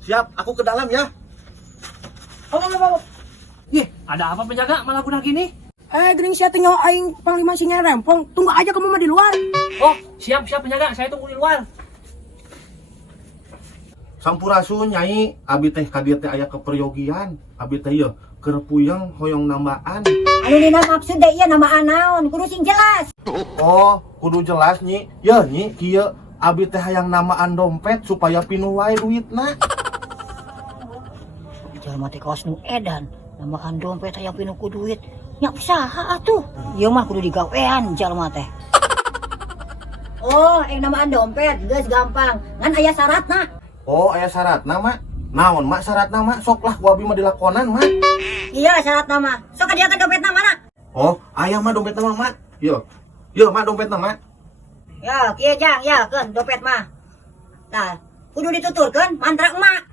Siap, aku ke dalam ya. Ih, ada apa penjaga malah guna gini? Gering sia tinggal aing panglima singa rempong. Tunggu aja kamu mah di luar. Oh, siap penjaga, saya tunggu di luar. Sampurasun Nyai, abi teh kadir teh aya keperyogian. Abi teh yeuh keur puyeng hoyong nambaan. Anu dina maksud deh iya nama anaon, kudu sing jelas. Oh, kudu jelas Nyi. Yeuh Nyi, kieu abi teh hayang namaan dompet supaya pinuh wae duitna. Jalma teh kaos nu edan, namaan dompet hayang pinuh ku duit. Nya usaha atuh. Ieu mah kudu digawean jalma teh. Oh, namaan dompet geus gampang. Ngan aya syaratna. Oh, aya syaratna mak. Naon mak syaratna mak? Sok lah ku abi mah dilakonan mak. Iya syaratna mah. Sok kadiakeun dompetna mana? Oh, aya mah dompetna mah mak. Yeuh. Yeuh mak dompetna mak. Ya, kieu jang ya keun dompet mah. Nah, kudu dituturkeun mantra emak.